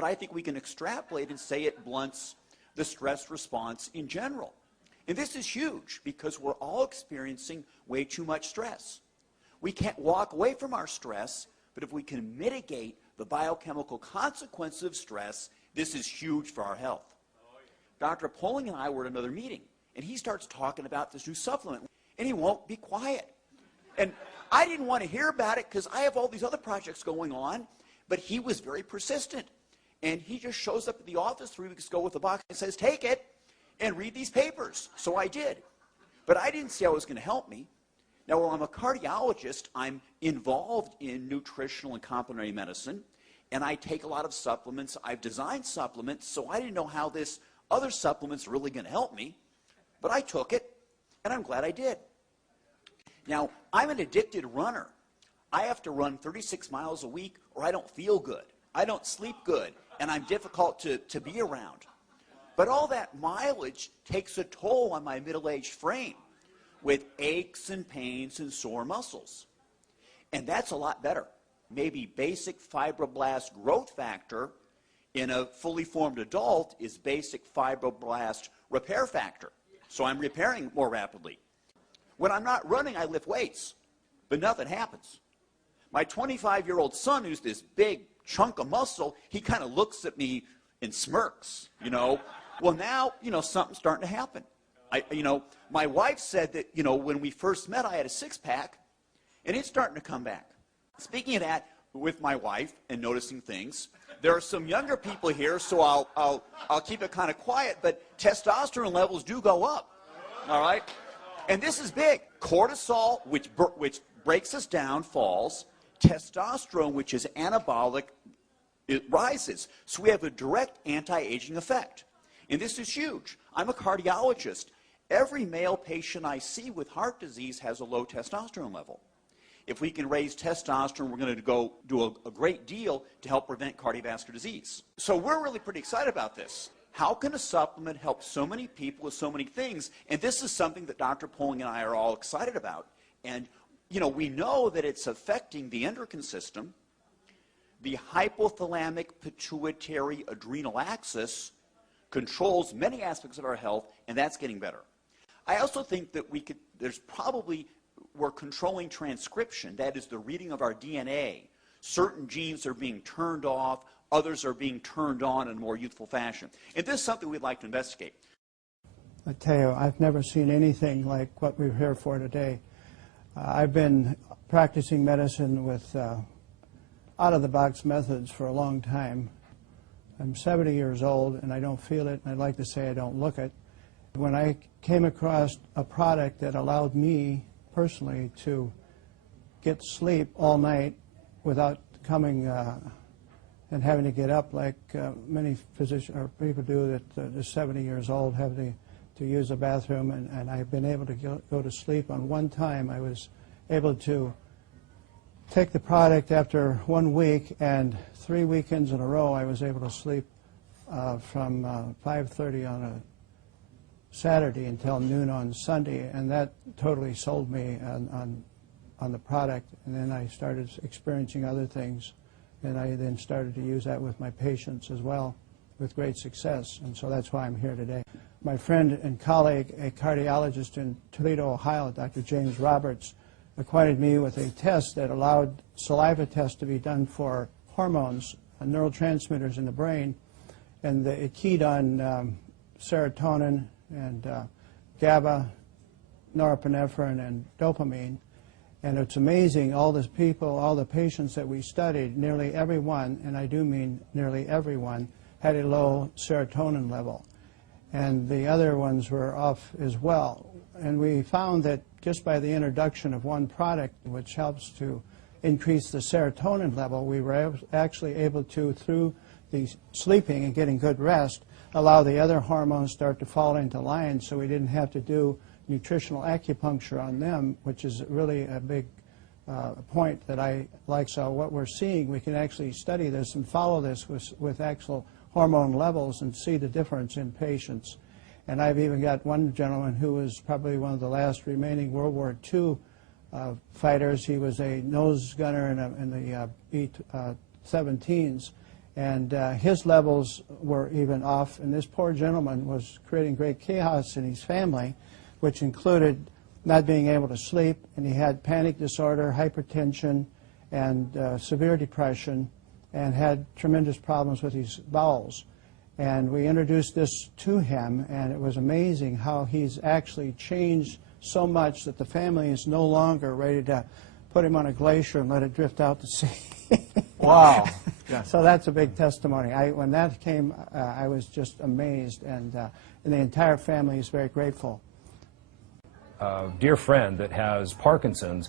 but I think we can extrapolate and say it blunts the stress response in general. And this is huge because we're all experiencing way too much stress. We can't walk away from our stress, but if we can mitigate the biochemical consequences of stress, this is huge for our health. Dr. Poling and I were at another meeting, and he starts talking about this new supplement, and he won't be quiet. And I didn't want to hear about it because I have all these other projects going on, but he was very persistent. And he just shows up at the office 3 weeks ago with a box and says, take it and read these papers. So I did. But I didn't say it was going to help me. Now, while I'm a cardiologist, I'm involved in nutritional and complementary medicine, and I take a lot of supplements. I've designed supplements, so I didn't know how this other supplement's really going to help me, but I took it, and I'm glad I did. Now, I'm an addicted runner. I have to run 36 miles a week, or I don't feel good. I don't sleep good, and I'm difficult to be around. But all that mileage takes a toll on my middle-aged frame with aches and pains and sore muscles. And that's a lot better. Maybe basic fibroblast growth factor in a fully formed adult is basic fibroblast repair factor. So I'm repairing more rapidly. When I'm not running, I lift weights, but nothing happens. My 25-year-old son, who's this big chunk of muscle, he kind of looks at me and smirks, you know. Well, now, you know, something's starting to happen. My wife said that, you know, when we first met, I had a six-pack, and it's starting to come back. Speaking of that, with my wife and noticing things, there are some younger people here, so I'll keep it kind of quiet, but testosterone levels do go up, all right? And this is big. Cortisol, which breaks us down, falls. Testosterone, which is anabolic, it rises. So we have a direct anti-aging effect. And this is huge. I'm a cardiologist. Every male patient I see with heart disease has a low testosterone level. If we can raise testosterone, we're going to go do a great deal to help prevent cardiovascular disease. So we're really pretty excited about this. How can a supplement help so many people with so many things? And this is something that Dr. Poling and I are all excited about. And, you know, we know that it's affecting the endocrine system, the hypothalamic pituitary adrenal axis controls many aspects of our health, and that's getting better. I also think that we're controlling transcription, that is the reading of our DNA. Certain genes are being turned off, others are being turned on in a more youthful fashion. And this is something we'd like to investigate. I tell you, I've never seen anything like what we're here for today. I've been practicing medicine with out-of-the-box methods for a long time. I'm 70 years old, and I don't feel it, and I'd like to say I don't look it. When I came across a product that allowed me personally to get sleep all night without coming and having to get up like many physicians or people do that are 70 years old, have to use a bathroom, and I've been able to go to sleep. On one time, I was able to take the product after 1 week, and 3 weekends in a row I was able to sleep from 5:30 on a Saturday until noon on Sunday, and that totally sold me on the product. And then I started experiencing other things, and I then started to use that with my patients as well with great success, and so that's why I'm here today. My friend and colleague, a cardiologist in Toledo, Ohio, Dr. James Roberts, acquainted me with a test that allowed saliva tests to be done for hormones, neurotransmitters in the brain, and it keyed on serotonin and GABA, norepinephrine, and dopamine. And it's amazing, all these people, all the patients that we studied, nearly everyone, and I do mean nearly everyone, had a low serotonin level. And the other ones were off as well. And we found that just by the introduction of one product, which helps to increase the serotonin level, we were actually able to, through the sleeping and getting good rest, allow the other hormones start to fall into line, so we didn't have to do nutritional acupuncture on them, which is really a big point that I like. So what we're seeing, we can actually study this and follow this with actual hormone levels and see the difference in patients. And I've even got one gentleman who was probably one of the last remaining World War II fighters. He was a nose gunner in the B-17s, And his levels were even off, and this poor gentleman was creating great chaos in his family, which included not being able to sleep, and he had panic disorder, hypertension, and severe depression, and had tremendous problems with his bowels. And we introduced this to him, and it was amazing how he's actually changed so much that the family is no longer ready to put him on a glacier and let it drift out to sea. Wow. Yeah. So that's a big testimony. When that came, I was just amazed, and the entire family is very grateful. A dear friend that has Parkinson's,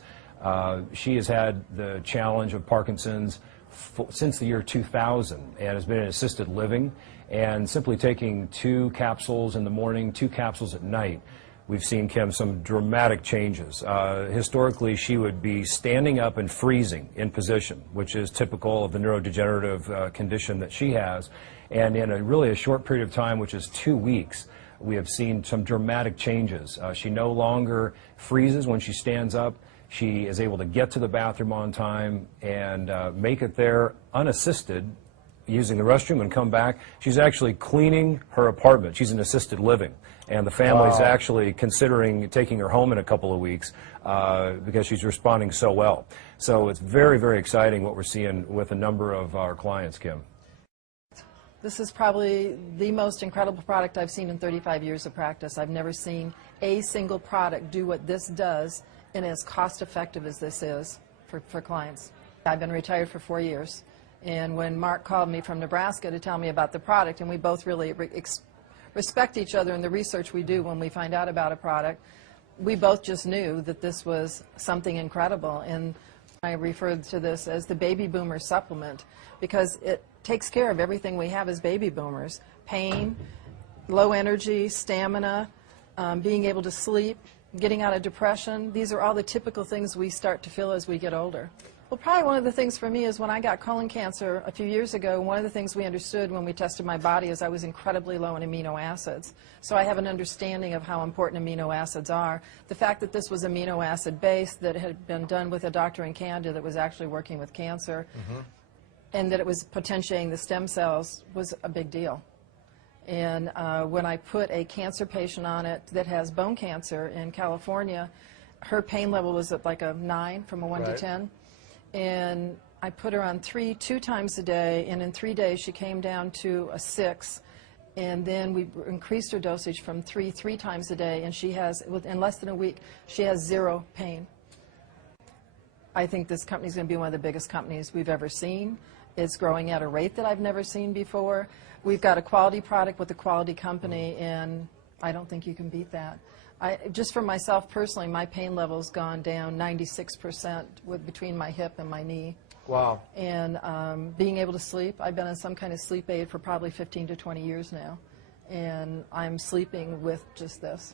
she has had the challenge of Parkinson's since the year 2000 and has been in assisted living, and simply taking 2 capsules in the morning, 2 capsules at night, we've seen, Kim, some dramatic changes. Historically, she would be standing up and freezing in position, which is typical of the neurodegenerative condition that she has. And in really a short period of time, which is 2 weeks, we have seen some dramatic changes. She no longer freezes when she stands up. She is able to get to the bathroom on time and make it there unassisted, using the restroom, and come back. She's actually cleaning her apartment. She's in assisted living, and the family's actually considering taking her home in a couple of weeks because she's responding so well. So it's very, very exciting what we're seeing with a number of our clients, Kim. This is probably the most incredible product I've seen in 35 years of practice. I've never seen a single product do what this does and as cost effective as this is for clients. I've been retired for 4 years. And when Mark called me from Nebraska to tell me about the product, and we both really respect each other in the research we do when we find out about a product, we both just knew that this was something incredible. And I referred to this as the baby boomer supplement because it takes care of everything we have as baby boomers: pain, low energy, stamina, being able to sleep, getting out of depression. These are all the typical things we start to feel as we get older. Well, probably one of the things for me is when I got colon cancer a few years ago, one of the things we understood when we tested my body is I was incredibly low in amino acids. So I have an understanding of how important amino acids are. The fact that this was amino acid based, that it had been done with a doctor in Canada that was actually working with cancer, and that it was potentiating the stem cells was a big deal. And when I put a cancer patient on it that has bone cancer in California, her pain level was at like a 9 from a 1 to 10. And I put her on 2 times a day, and in 3 days she came down to a 6. And then we increased her dosage from 3 times a day, and she has, in less than a week, she has 0 pain. I think this company is going to be one of the biggest companies we've ever seen. It's growing at a rate that I've never seen before. We've got a quality product with a quality company, and I don't think you can beat that. Just for myself personally, my pain level's gone down 96% between my hip and my knee. Wow. And being able to sleep, I've been on some kind of sleep aid for probably 15 to 20 years now. And I'm sleeping with just this.